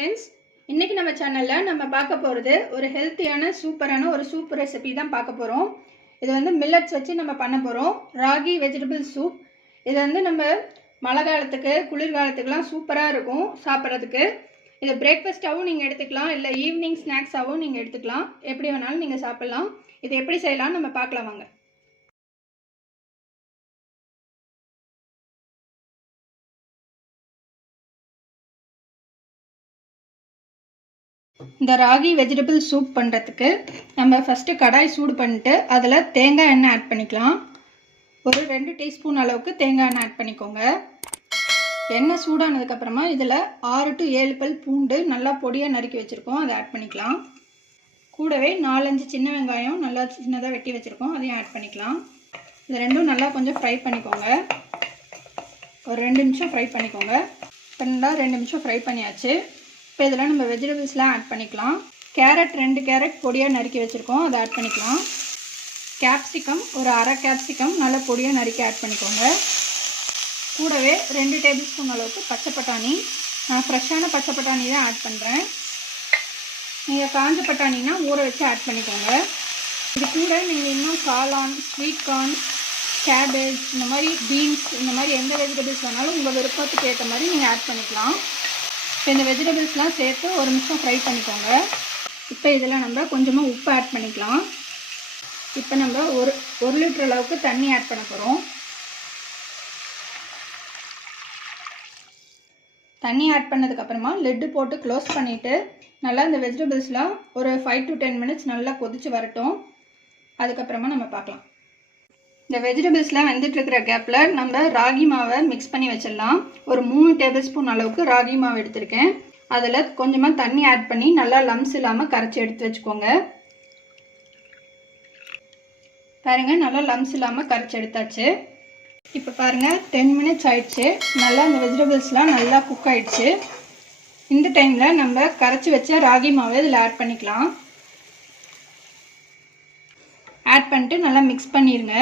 Friends, இன்னைக்கு நம்ம சேனலில் நம்ம பார்க்க போகிறது ஒரு ஹெல்த்தியான சூப்பரான ஒரு சூப் ரெசிபி தான் பார்க்க போகிறோம். இது வந்து மில்லட்ஸ் வச்சு நம்ம பண்ண போகிறோம். Ragi vegetable soup. இது வந்து நம்ம மழை காலத்துக்கு குளிர்காலத்துக்குலாம் சூப்பராக இருக்கும் சாப்பிட்றதுக்கு. இது பிரேக்ஃபாஸ்ட்டாகவும் நீங்கள் எடுத்துக்கலாம், இல்லை ஈவினிங் ஸ்நாக்ஸாகவும் நீங்கள் எடுத்துக்கலாம். எப்படி வேணாலும் நீங்கள் சாப்பிட்லாம். இது எப்படி செய்யலாம்னு நம்ம பார்க்கலாம் வாங்க. இந்த ராகி வெஜிடபிள் சூப் பண்ணுறதுக்கு நம்ம ஃபஸ்ட்டு கடாய் சூடு பண்ணிட்டு அதில் தேங்காய் எண்ணெய் ஆட் பண்ணிக்கலாம். ஒரு 2 டீஸ்பூன் அளவுக்கு தேங்காய் எண்ணெய் ஆட் பண்ணிக்கோங்க. எண்ணெய் சூடானதுக்கப்புறமா இதில் 6 to 7 பல் பூண்டு நல்லா பொடியாக நறுக்கி வச்சுருக்கோம், அதை ஆட் பண்ணிக்கலாம். கூடவே 4-5 சின்ன வெங்காயம் நல்லா சின்னதாக வெட்டி வச்சுருக்கோம், அதையும் ஆட் பண்ணிக்கலாம். இது ரெண்டும் நல்லா கொஞ்சம் ஃப்ரை பண்ணிக்கோங்க. ஒரு 2 நிமிஷம் ஃப்ரை பண்ணிக்கோங்க. இப்போ நல்லா 2 நிமிஷம் ஃப்ரை பண்ணியாச்சு. இப்போ இதில் நம்ம வெஜிடபிள்ஸ்லாம் ஆட் பண்ணிக்கலாம். கேரட் 2 கேரட் பொடியாக நறுக்கி வச்சுருக்கோம், அதை ஆட் பண்ணிக்கலாம். கேப்சிகம் ஒரு அரை கேப்சிகம் நல்லா பொடியாக நறுக்கி ஆட் பண்ணிக்கோங்க. கூடவே 2 டேபிள் ஸ்பூன் அளவுக்கு பச்சை பட்டாணி. நான் ஃப்ரெஷ்ஷான பச்சை பட்டாணி தான் ஆட் பண்ணுறேன். நீங்கள் காஞ்ச பட்டாணினா ஊற வச்சு ஆட் பண்ணிக்கோங்க. இது கூட நீங்கள் இன்னும் காளான், ஸ்வீட் கார்ன், கேபேஜ், இந்த மாதிரி பீன்ஸ், இந்த மாதிரி எந்த வெஜிடபிள்ஸ் வேணாலும் உங்கள் விருப்பத்துக்கு ஏற்ற மாதிரி நீங்கள் ஆட் பண்ணிக்கலாம். இப்போ இந்த வெஜிடபிள்ஸ்லாம் சேர்த்து ஒரு நிமிஷம் ஃப்ரை பண்ணிக்கோங்க. இப்போ இதில் நம்ம கொஞ்சமாக உப்பு ஆட் பண்ணிக்கலாம். இப்போ நம்ம ஒரு லிட்டர் அளவுக்கு தண்ணி ஆட் பண்ண போகிறோம். தண்ணி ஆட் பண்ணதுக்கப்புறமா லெட்டு போட்டு க்ளோஸ் பண்ணிவிட்டு நல்லா இந்த வெஜிடபிள்ஸ்லாம் ஒரு 5 to 10 மினிட்ஸ் நல்லா கொதித்து வரட்டும். அதுக்கப்புறமா நம்ம பார்க்கலாம். இந்த வெஜிடபிள்ஸ்லாம் வெந்துட்டுருக்கிற கேப்பில் நம்ம ராகி மாவை மிக்ஸ் பண்ணி வச்சிடலாம். ஒரு 3 டேபிள் ஸ்பூன் அளவுக்கு ராகி மாவு எடுத்திருக்கேன். அதில் கொஞ்சமாக தண்ணி ஆட் பண்ணி நல்லா லம்ஸ் இல்லாமல் கரைச்சி எடுத்து வச்சுக்கோங்க. பாருங்கள், நல்லா லம்ஸ் இல்லாமல் கரைச்சி எடுத்தாச்சு. இப்போ பாருங்கள் 10 மினிட்ஸ் ஆயிடுச்சு. நல்லா இந்த வெஜிடபிள்ஸ்லாம் நல்லா குக் ஆயிடுச்சு. இந்த டைமில் நம்ம கரைச்சி வச்ச ராகி மாவை இதில் ஆட் பண்ணிக்கலாம். ஆட் பண்ணிட்டு நல்லா மிக்ஸ் பண்ணிடுங்க.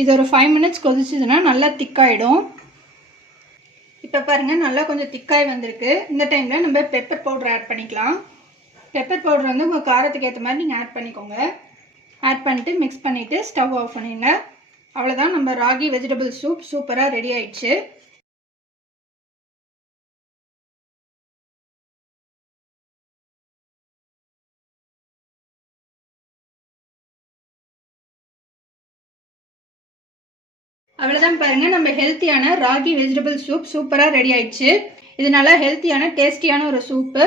இது ஒரு 5 மினிட்ஸ் கொதிச்சுதுன்னா நல்லா திக்காயிடும். இப்போ பாருங்கள் நல்லா கொஞ்சம் திக்காய் வந்திருக்கு. இந்த டைமில் நம்ம பெப்பர் பவுடர் ஆட் பண்ணிக்கலாம். பெப்பர் பவுடர் வந்து உங்கள் காரத்துக்கு ஏற்ற மாதிரி நீங்கள் ஆட் பண்ணிக்கோங்க. ஆட் பண்ணிட்டு மிக்ஸ் பண்ணிவிட்டு ஸ்டவ் ஆஃப் பண்ணிடுங்க. அவ்வளோதான், நம்ம ராகி வெஜிடபிள் சூப் சூப்பராக ரெடி ஆயிடுச்சு. அவ்வளோதான் பாருங்கள், நம்ம ஹெல்த்தியான ராகி வெஜிடபிள் சூப் சூப்பராக ரெடி ஆயிடுச்சு. இது நல்லா ஹெல்த்தியான டேஸ்டியான ஒரு சூப்பு.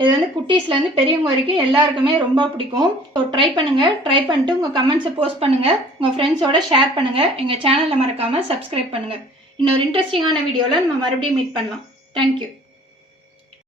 இது வந்து குட்டீஸ்லேருந்து பெரியவங்க வரைக்கும் எல்லாருக்குமே ரொம்ப பிடிக்கும். ஸோ ட்ரை பண்ணுங்கள். ட்ரை பண்ணிட்டு உங்கள் கமெண்ட்ஸை போஸ்ட் பண்ணுங்கள், உங்கள் ஃப்ரெண்ட்ஸோட ஷேர் பண்ணுங்கள். எங்கள் சேனலில் மறக்காமல் சப்ஸ்கிரைப் பண்ணுங்கள். இன்னொரு இன்ட்ரெஸ்டிங்கான வீடியோவில் நம்ம மறுபடியும் மீட் பண்ணலாம். தேங்க்யூ.